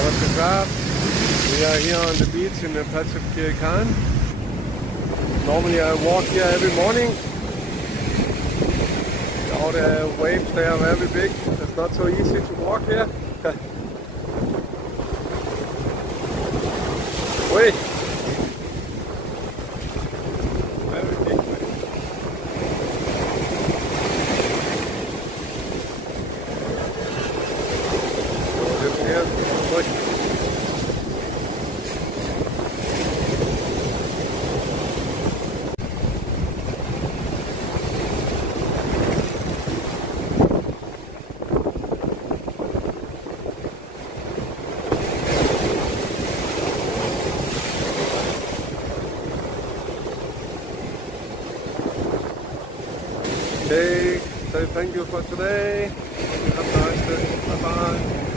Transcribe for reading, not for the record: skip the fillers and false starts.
Prachuap. We are here on the beach in the Prachuap Khiri Khan. Normally I walk here every morning. All the waves, they are very big. It's not so easy to walk here. Wait. Very big wave. Listen here. Wait. Okay, so thank you for today. Have a nice day. Bye bye.